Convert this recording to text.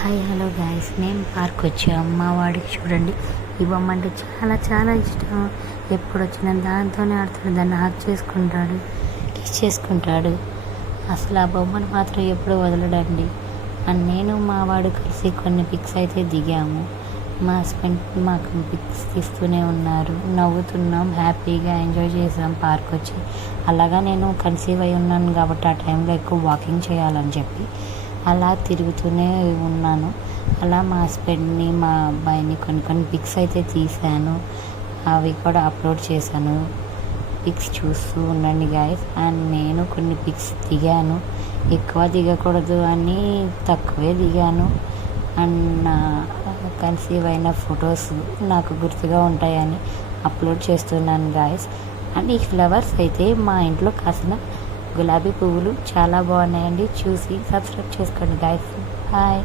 Hi hello guys, మేము park వచ్చాం. మా వాడికి చూడండి ఈ బొమ్మ అంటే చాలా చాలా ఇష్టం. ఎప్పుడు వచ్చినా దాంతోనే ఆడుతాడు, దాన్ని హాక్ చేసుకుంటాడు, కిస్ చేసుకుంటాడు. అసలు ఆ బొమ్మను మాత్రం ఎప్పుడు వదలడండి. అండ్ నేను మా వాడు కలిసి కొన్ని పిక్స్ అయితే దిగాము. మా హస్బెండ్ మాకు పిక్స్ తీస్తూనే ఉన్నారు, నవ్వుతున్నాం, హ్యాపీగా ఎంజాయ్ చేసాం పార్క్ వచ్చి. అలాగా నేను కన్సీవ్ అయి ఉన్నాను కాబట్టి ఆ టైంలో ఎక్కువ వాకింగ్ చేయాలని చెప్పి అలా తిరుగుతూనే ఉన్నాను. అలా మా హస్బెండ్ని, మా అబ్బాయిని కొన్ని పిక్స్ అయితే తీశాను. అవి కూడా అప్లోడ్ చేశాను. పిక్స్ చూస్తూ ఉండండి గాయస్. అండ్ నేను కొన్ని పిక్స్ దిగాను. ఎక్కువ దిగకూడదు అని తక్కువే దిగాను. అండ్ నా కన్సీవ్ అయిన ఫొటోస్ నాకు గుర్తుగా ఉంటాయని అప్లోడ్ చేస్తున్నాను గాయస్. అండ్ ఈ ఫ్లవర్స్ అయితే మా ఇంట్లో కాసిన గులాబీ పువ్వులు చాలా బాగున్నాయండి. చూసి సబ్స్క్రైబ్ చేసుకోండి గాయస్. బాయ్.